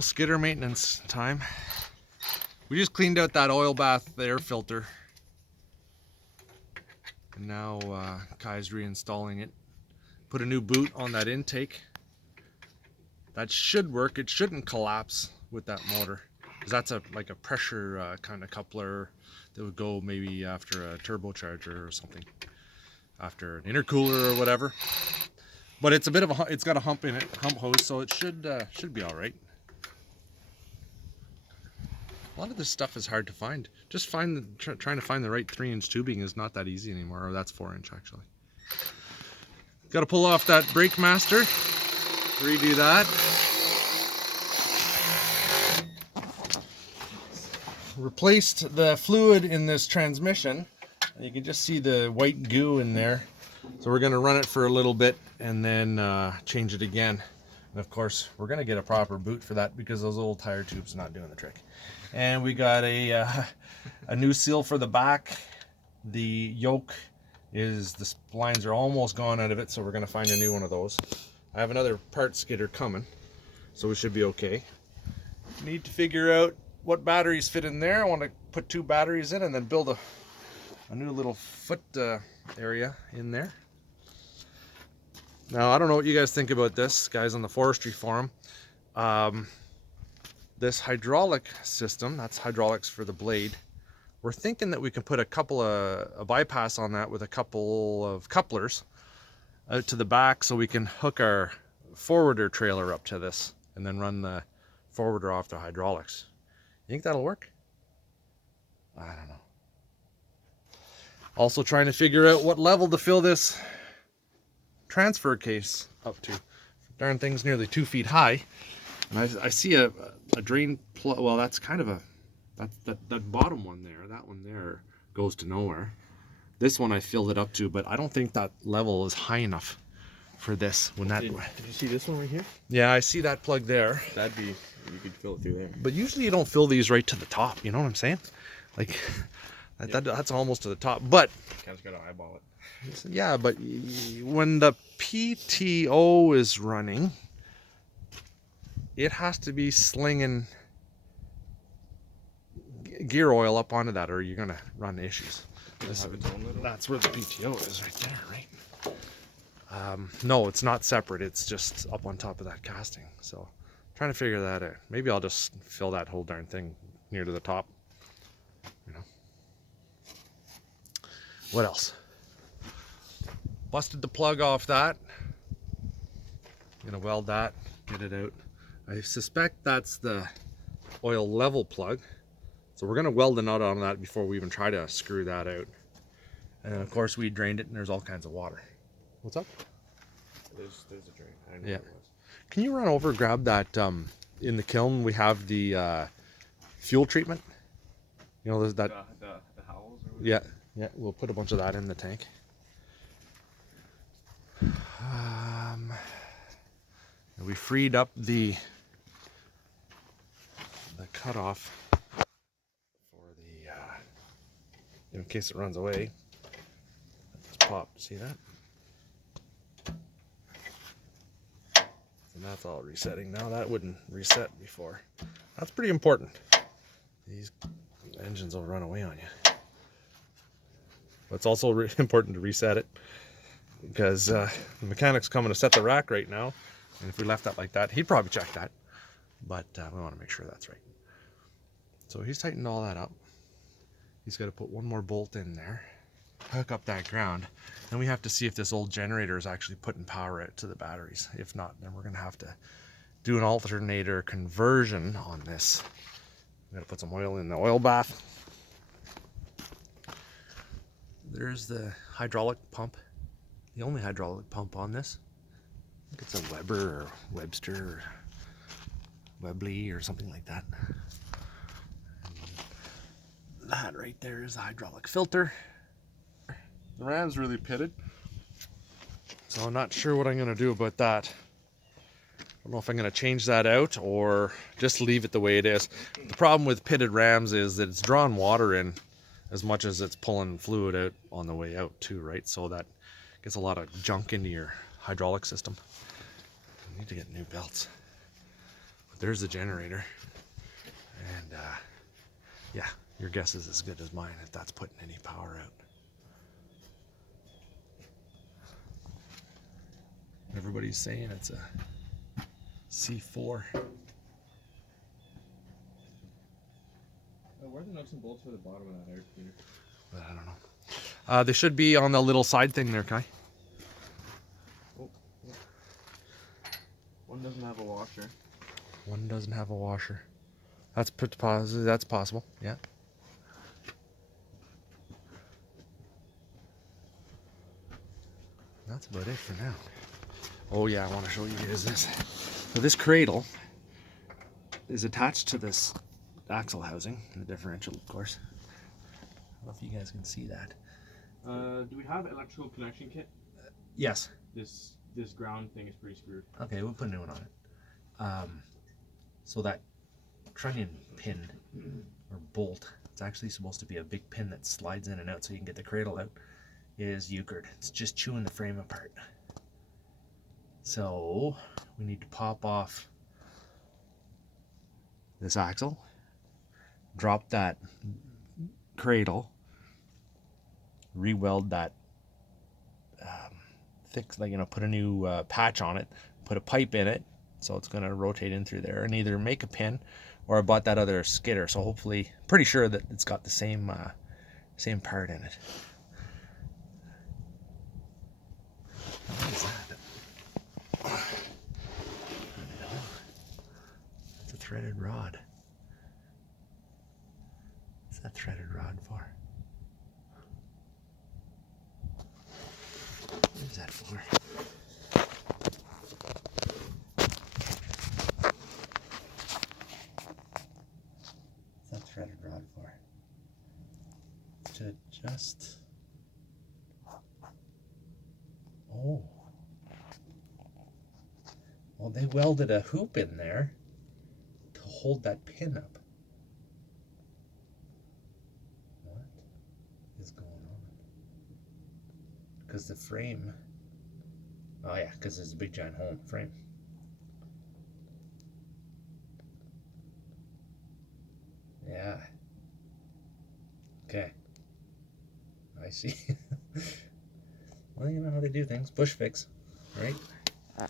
Well, skidder maintenance time. We just cleaned out that oil bath air filter. And now Kai's reinstalling it. Put a new boot on that intake. That should work. It shouldn't collapse with that motor. Because that's like a pressure kind of coupler that would go maybe after a turbocharger or something. After an intercooler or whatever. But it's a bit of a, it's got a hump in it, hump hose, so it should be all right. A lot of this stuff is hard to find. Just trying to find the right 3-inch tubing is not that easy anymore. Or that's 4-inch actually. Got to pull off that brake master, redo that. Replaced the fluid in this transmission. You can just see the white goo in there. So we're going to run it for a little bit and then change it again. And of course, we're going to get a proper boot for that because those old tire tubes are not doing the trick. And we got a new seal for the back. The yoke is, the lines are almost gone out of it, so we're going to find a new one of those. I have another part skidder coming, so we should be okay. Need to figure out what batteries fit in there. I want to put 2 batteries in and then build a new little foot area in there. Now, I don't know what you guys think about this, guys on the forestry forum. This hydraulic system, that's hydraulics for the blade. We're thinking that we can put a bypass on that with a couple of couplers out to the back so we can hook our forwarder trailer up to this and then run the forwarder off the hydraulics. You think that'll work? I don't know. Also trying to figure out what level to fill this transfer case up to. Darn thing's nearly 2 feet high. And I see a drain plug. Well, that's kind of a, that bottom one there, that one there goes to nowhere. This one I filled it up to, but I don't think that level is high enough for this. When that, did you see this one right here? Yeah, I see that plug there. That'd be, you could fill it through there. But usually you don't fill these right to the top, you know what I'm saying? Like, that's almost to the top, but Kind of got to eyeball it. yeah, but when the PTO is running, it has to be slinging gear oil up onto that or you're going to run issues. That's where the PTO is right there, right? No, it's not separate. It's just up on top of that casting. So trying to figure that out. Maybe I'll just fill that whole darn thing near to the top. You know. What else? Busted the plug off that. Gonna weld that, get it out. I suspect that's the oil level plug. So we're gonna weld a nut on that before we even try to screw that out. And of course we drained it and there's all kinds of water. What's up? There's a drain. I didn't know Yeah. what it was. Can you run over, grab that, in the kiln we have the fuel treatment. You know, there's that. The howls or Yeah, yeah, we'll put a bunch of that in the tank. We freed up the cutoff for the, in case it runs away. Just pop, see that? And that's all resetting now. That wouldn't reset before. That's pretty important. These engines will run away on you. But it's also important to reset it because the mechanic's coming to set the rack right now. And if we left that like that, he'd probably check that. But we want to make sure that's right. So he's tightened all that up. He's got to put one more bolt in there, hook up that ground. Then we have to see if this old generator is actually putting power out to the batteries. If not, then we're going to have to do an alternator conversion on this. I'm going to put some oil in the oil bath. There's the hydraulic pump. The only hydraulic pump on this. I think it's a Weber or Webster or Webley or something like that. And that right there is the hydraulic filter. The ram's really pitted, so I'm not sure what I'm going to do about that. I don't know if I'm going to change that out or just leave it the way it is. The problem with pitted rams is that it's drawing water in as much as it's pulling fluid out on the way out too, right? So that gets a lot of junk into your hydraulic system. I need to get new belts. there's the generator. And yeah, your guess is as good as mine if that's putting any power out. Everybody's saying it's a C4. Where are the nuts and bolts for the bottom of that air cleaner? But I don't know. They should be on the little side thing there, Kai. Oh, yeah. One doesn't have a washer. One doesn't have a washer. That's possible. Yeah. That's about it for now. Oh yeah, I want to show you guys this. So this cradle is attached to this axle housing, the differential, of course. I don't know if you guys can see that. Do we have electrical connection kit? Yes. This ground thing is pretty screwed. Okay, we'll put a new one on it. So that trunnion pin or bolt, it's actually supposed to be a big pin that slides in and out so you can get the cradle out, is euchred. It's just chewing the frame apart. So we need to pop off this axle, drop that cradle, re-weld that put a new patch on it, put a pipe in it so it's going to rotate in through there, and either make a pin, or I bought that other skidder, so hopefully, pretty sure that it's got the same part in it. What is that? It's a threaded rod. What's that threaded rod for? What is that for? What's that threaded rod for? To just... Oh. Well, they welded a hoop in there to hold that pin up. What is going on? Because the frame... Oh yeah, because there's a big giant hole in the frame. Yeah. Okay. I see. Well, you know how they do things. Push fix, right? Yeah.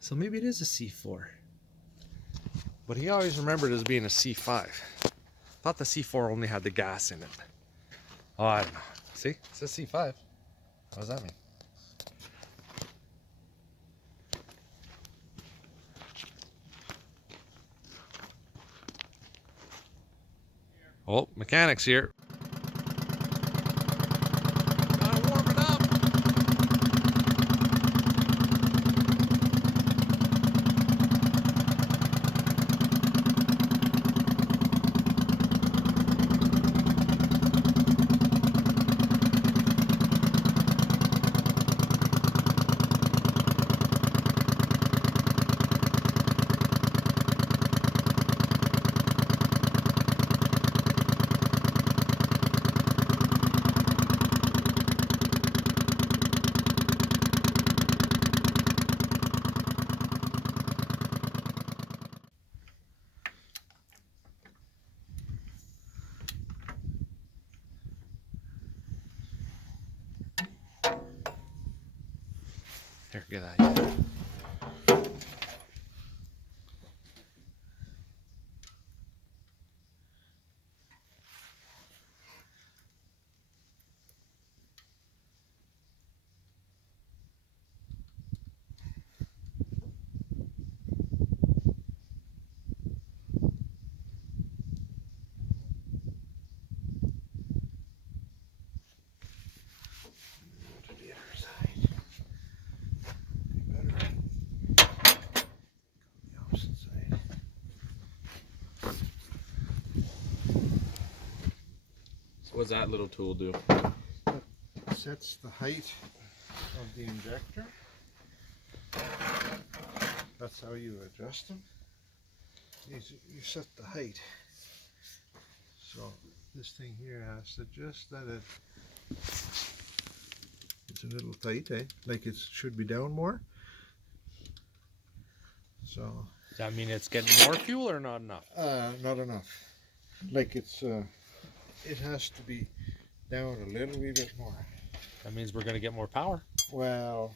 So maybe it is a C4. But he always remembered it as being a C5. Thought the C4 only had the gas in it. Oh, I don't know. See? It says C5. What does that mean? Oh, mechanics here. Gotta warm it up. Here, get that. What does that little tool do? It sets the height of the injector. That's how you adjust them. You set the height. So this thing here has to just let it. It's a little tight, eh? Like it should be down more. So Does that mean it's getting more fuel or not enough? not enough. Like it has to be down a little wee bit more. That means we're going to get more power. Well,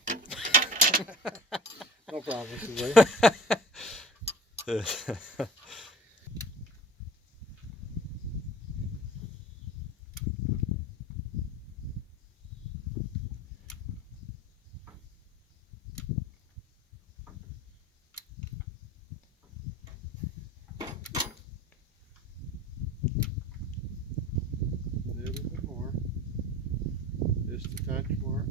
no promises, eh? A little bit more. Just a touch more.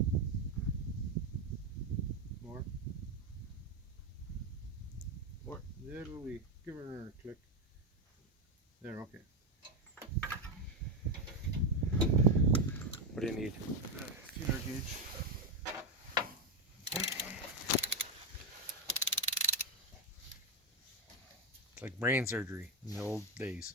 More. More. Little wee. Give her another click. There, okay. What do you need? Feeder gauge. It's like brain surgery in the old days.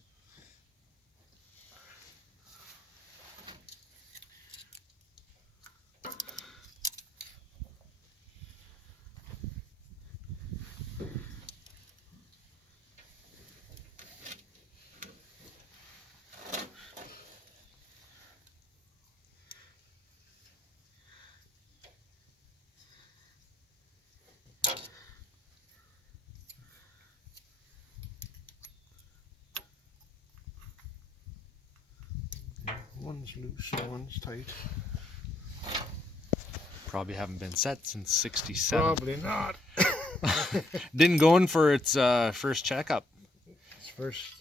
One's loose and one's tight. Probably haven't been set since '67. Probably not. Didn't go in for its first checkup. It's first.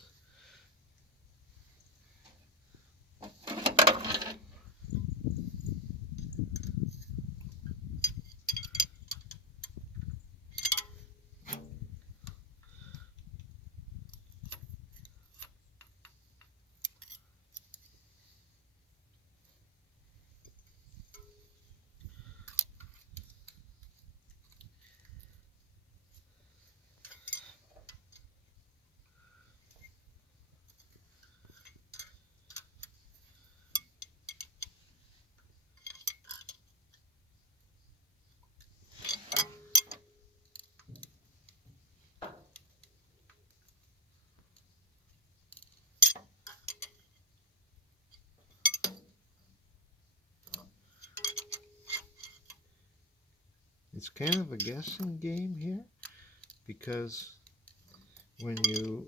It's kind of a guessing game here, because when you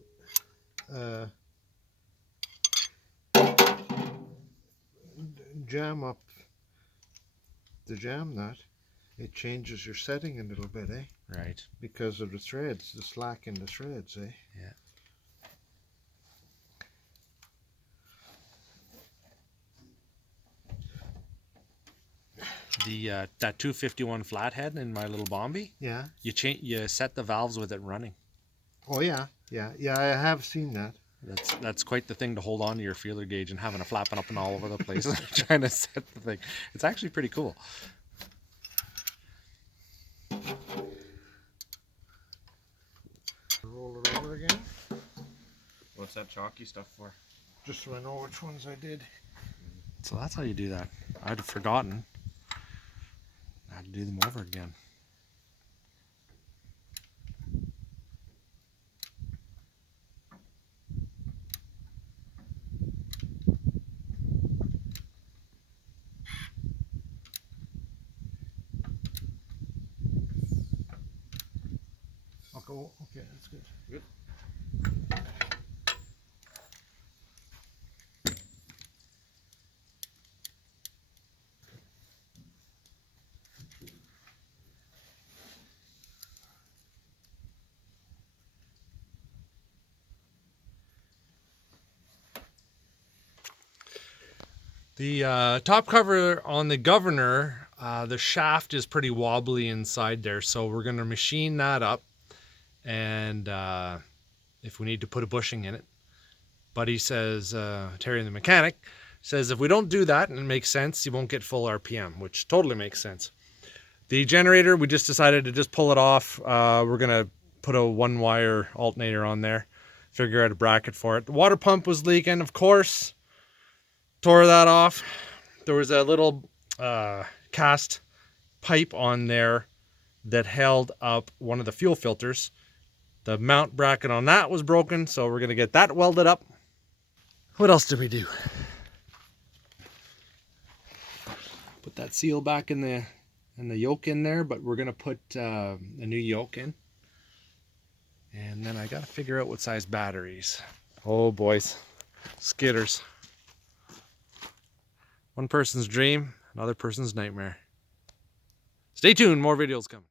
jam up the jam nut, it changes your setting a little bit, eh? Right. Because of the threads, the slack in the threads, eh? Yeah. The that 251 flathead in my little Bombi, Yeah. you set the valves with it running. Oh yeah, yeah, yeah. I have seen that. That's quite the thing to hold on to your feeler gauge and having it flapping up and all over the place trying to set the thing. It's actually pretty cool. Roll it over again, What's that chalky stuff for? just so I know which ones I did. So that's how you do that. I'd forgotten. I had to do them over again. Okay, that's good. Good. The top cover on the Governor, the shaft is pretty wobbly inside there, so we're going to machine that up, and if we need to put a bushing in it. But he says, Terry the mechanic, says if we don't do that and it makes sense, you won't get full RPM, which totally makes sense. The generator, we just decided to just pull it off. We're going to put a 1-wire alternator on there, figure out a bracket for it. The water pump was leaking, of course. Tore that off. There was a little cast pipe on there that held up one of the fuel filters. The mount bracket on that was broken, so we're gonna get that welded up. What else did we do? Put that seal back in the yoke in there, but we're gonna put a new yoke in. And then I gotta figure out what size batteries. Oh boys, skidders. One person's dream, another person's nightmare. Stay tuned, more videos coming.